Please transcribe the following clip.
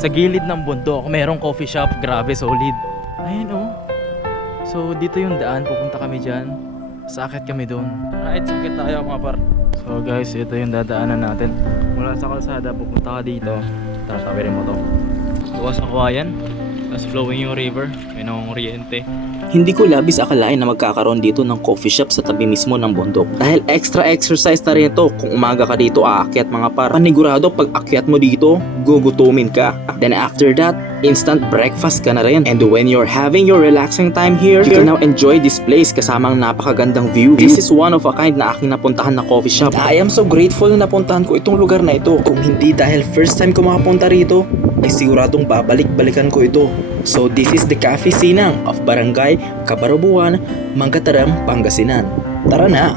Sa gilid ng bundok, merong coffee shop. Grabe, solid. Ayun oh. So dito yung daan, pupunta kami dyan. Sakit kami doon. Right, sakit tayo mga par. So guys, ito yung dadaanan natin. Mula sa kalsada, pupunta ka dito. Tatawirin mo to. Bukas sa kawayan. Tapos flowing yung river. May nangunguryente. Hindi ko labis akalain na magkakaroon dito ng coffee shop sa tabi mismo ng bundok. Dahil extra exercise na rin ito kung umaga ka dito aakyat mga par. Panigurado pag akyat mo dito, gugutumin ka. Then after that, instant breakfast ka na rin. And when you're having your relaxing time here, you can now enjoy this place kasamang napakagandang view. This is one of a kind na aking napuntahan na coffee shop. I am so grateful na napuntahan ko itong lugar na ito. Kung hindi dahil first time ko makapunta rito, ay siguradong babalik-balikan ko ito. So this is the Cafe Sinang of Barangay Cabarobuan, Manggatarang, Pangasinan. Tara na!